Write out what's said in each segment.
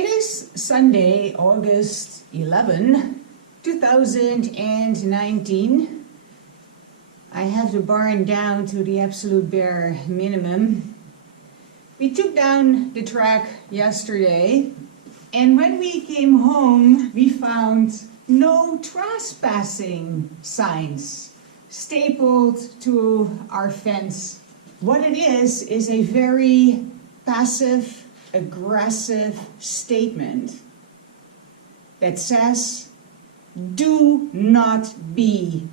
It is Sunday, August 11, 2019. I have the barn down to the absolute bare minimum. We took down the track yesterday, and when we came home, we found no trespassing signs stapled to our fence. What it is a very passive, aggressive statement that says, do not be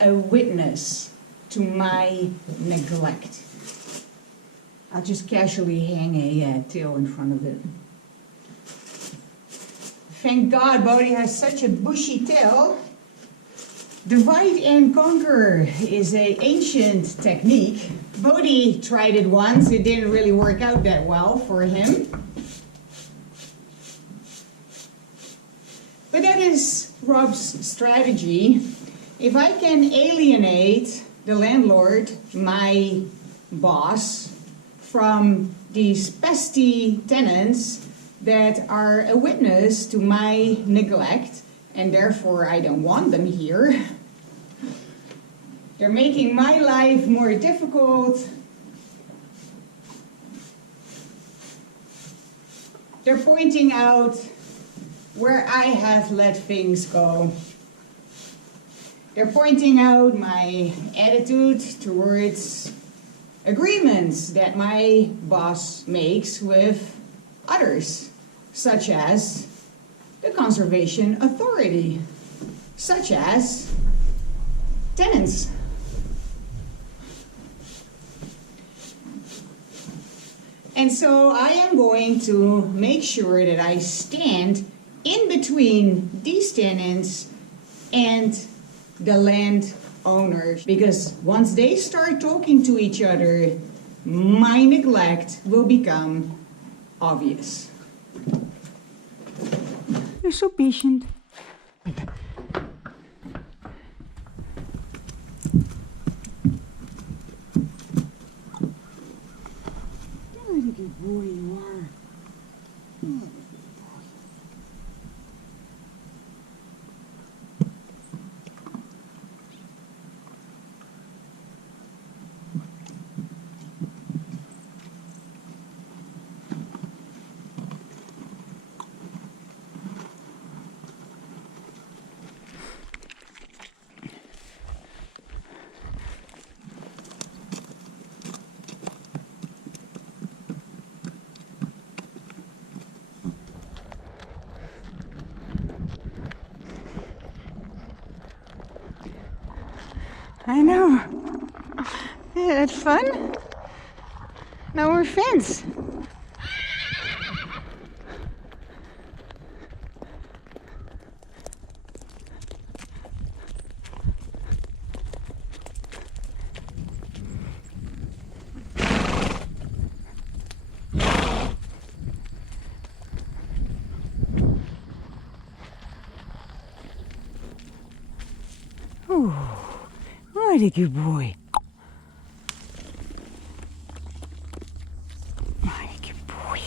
a witness to my neglect. I'll just casually hang a tail in front of it. Thank God Bodhi has such a bushy tail. Divide and conquer is an ancient technique. Bodhi tried it once. It didn't really work out that well for him. But that is Rob's strategy. If I can alienate the landlord, my boss, from these pesky tenants that are a witness to my neglect, and therefore I don't want them here. They're making my life more difficult. They're pointing out where I have let things go. They're pointing out my attitude towards agreements that my boss makes with others, such as the Conservation Authority, such as tenants. And so I am going to make sure that I stand in between these tenants and the landowners, because once they start talking to each other, my neglect will become obvious. You're so patient. What a good boy you are. I know. Yeah, that's fun. Now we're friends. Oh, what a good boy. What a good boy.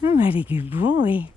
What a good boy.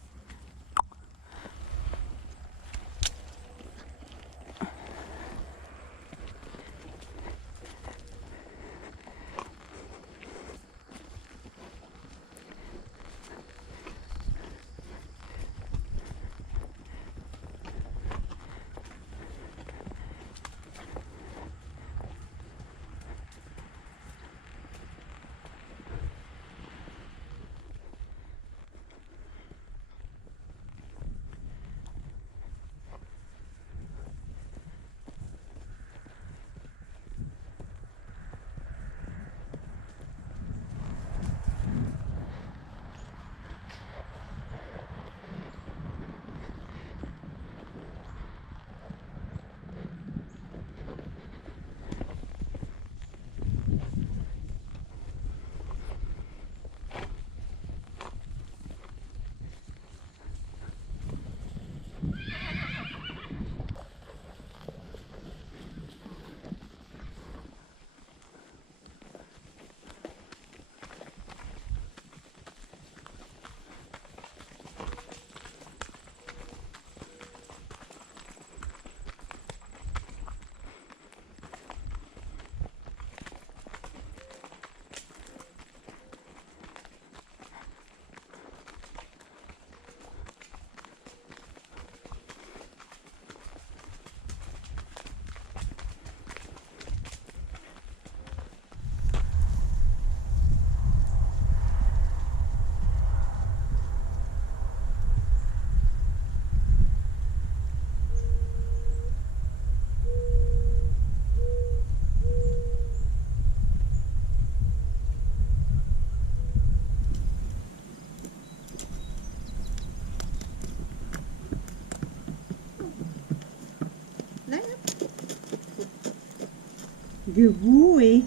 Good boy.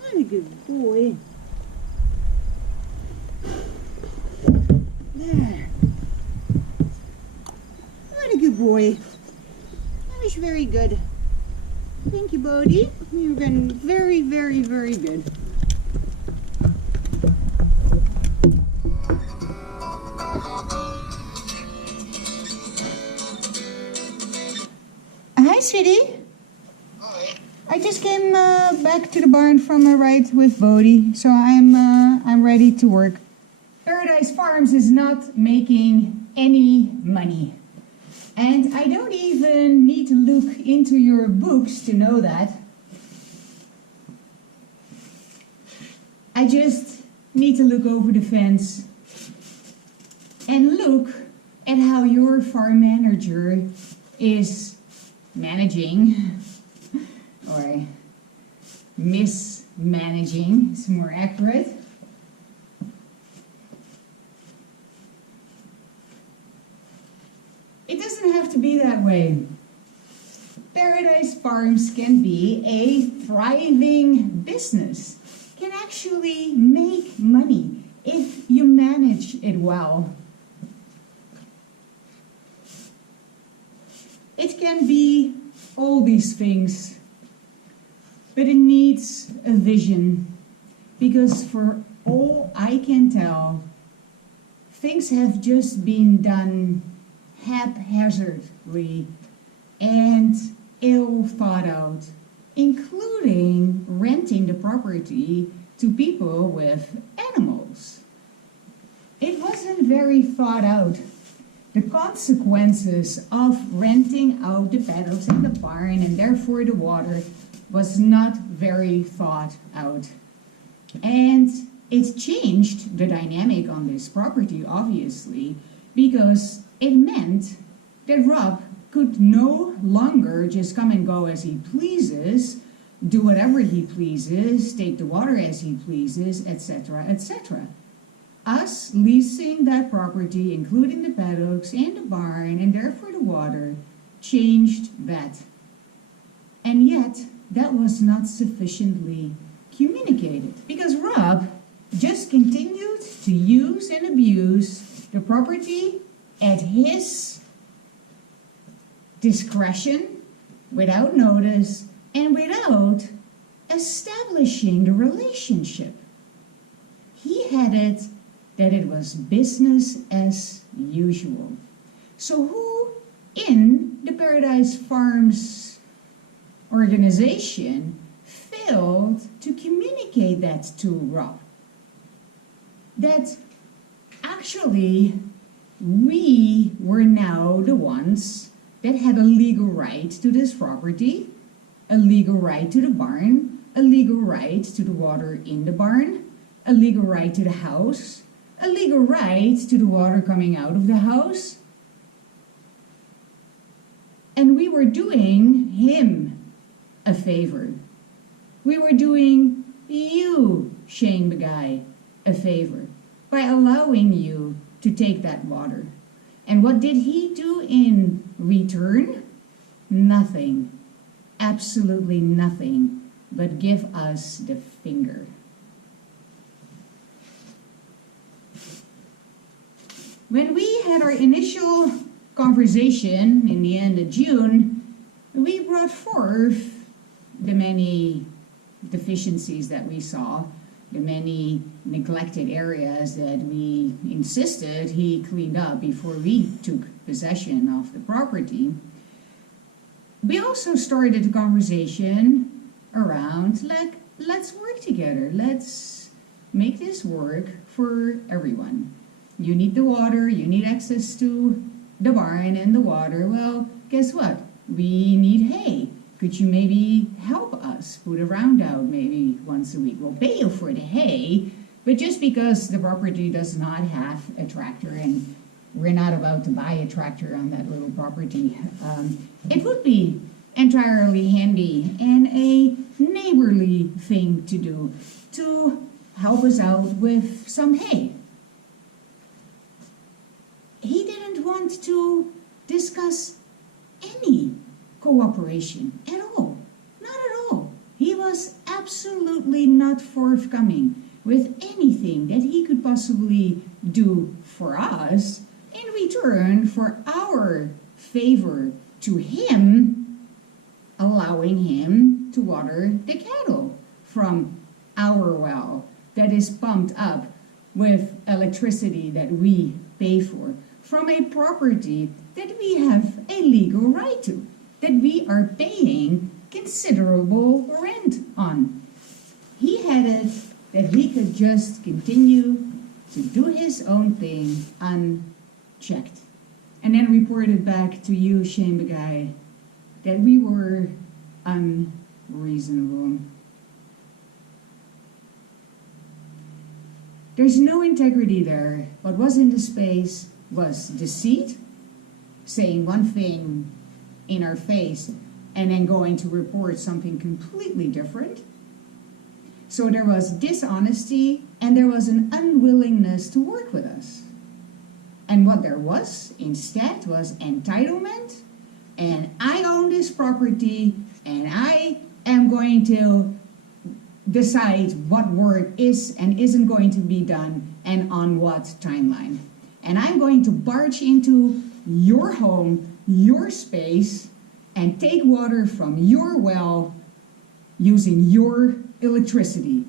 What a good boy. There. What a good boy. That was very good. Thank you, Bodhi. You've been very, very, very good. Hi, sweetie. Hi. I just came back to the barn from a ride with Bodhi, so I'm ready to work. Paradise Farms is not making any money. And I don't even need to look into your books to know that. I just need to look over the fence and look at how your farm manager is managing, or mismanaging is more accurate. It doesn't have to be that way. Paradise Farms can be a thriving business, can actually make money if you manage it well. It can be all these things, but it needs a vision, because for all I can tell, things have just been done haphazardly and ill thought out, including renting the property to people with animals. It wasn't very thought out. The consequences of renting out the paddocks in the barn and therefore the water was not very thought out. And it changed the dynamic on this property, obviously, because it meant that Rob could no longer just come and go as he pleases, do whatever he pleases, take the water as he pleases, etc., etc. Us leasing that property, including the paddocks and the barn, and therefore the water, changed that. And yet, that was not sufficiently communicated, because Rob just continued to use and abuse the property at his discretion, without notice, and without establishing the relationship. He had it that it was business as usual. So who in the Paradise Farms organization failed to communicate that to Rob? That actually we were now the ones that had a legal right to this property, a legal right to the barn, a legal right to the water in the barn, a legal right to the house, a legal right to the water coming out of the house. And we were doing him a favor. We were doing you, Shane the guy, a favor by allowing you to take that water. And what did he do in return? Nothing. Absolutely nothing but give us the finger. When we had our initial conversation in the end of June, we brought forth the many deficiencies that we saw, the many neglected areas that we insisted he cleaned up before we took possession of the property. We also started a conversation around, like, let's work together. Let's make this work for everyone. You need the water, you need access to the barn and the water. Well, guess what? We need hay. Could you maybe help us put a round out maybe once a week? We'll pay you for the hay, but just because the property does not have a tractor and we're not about to buy a tractor on that little property, it would be entirely handy and a neighborly thing to do to help us out with some hay. He didn't want to discuss any cooperation at all. Not at all. was absolutely not forthcoming with anything that he could possibly do for us in return for our favor to him, allowing him to water the cattle from our well that is pumped up with electricity that we pay for, from a property that we have a legal right to, that we are paying considerable rent on. He had it that he could just continue to do his own thing unchecked, and then report it back to you, shame the guy, that we were unreasonable. There's no integrity there. What was in the space was deceit, saying one thing in our face and then going to report something completely different. So there was dishonesty and there was an unwillingness to work with us. And what there was instead was entitlement, and I own this property and I am going to decide what work is and isn't going to be done and on what timeline. And I'm going to barge into your home, your space, and take water from your well using your electricity.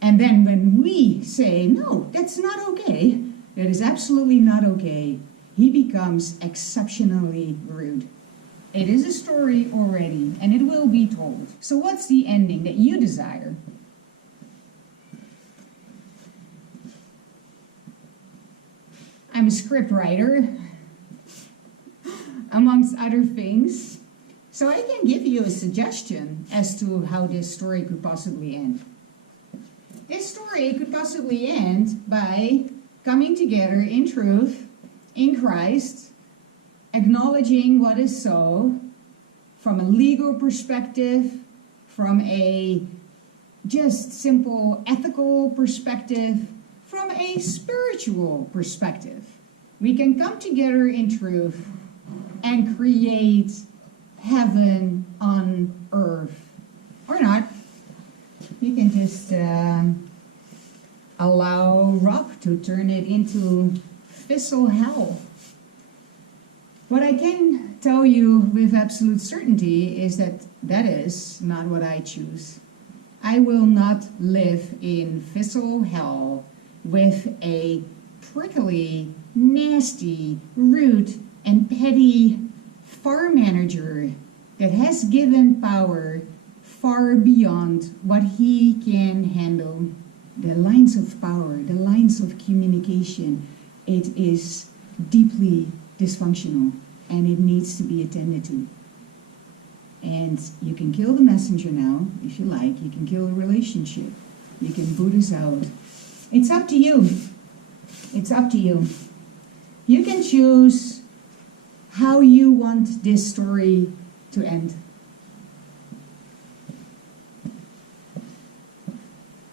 And then when we say, no, that's not okay, that is absolutely not okay, he becomes exceptionally rude. It is a story already, and it will be told. So what's the ending that you desire? I'm a script writer, amongst other things, so I can give you a suggestion as to how this story could possibly end. This story could possibly end by coming together in truth, in Christ, acknowledging what is so, from a legal perspective, from a just simple ethical perspective, from a spiritual perspective. We can come together in truth and create heaven on earth. Or not. We can just allow rock to turn it into fissile hell. What I can tell you with absolute certainty is that that is not what I choose. I will not live in fissile hell with a prickly, nasty, rude, and petty farm manager that has given power far beyond what he can handle. The lines of power, the lines of communication, it is deeply dysfunctional and it needs to be attended to. And you can kill the messenger now, if you like. You can kill a relationship. You can boot us out. It's up to you. It's up to you. You can choose how you want this story to end.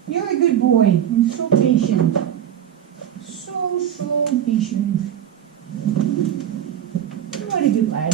You're a good boy and so patient. So patient. What a good lad.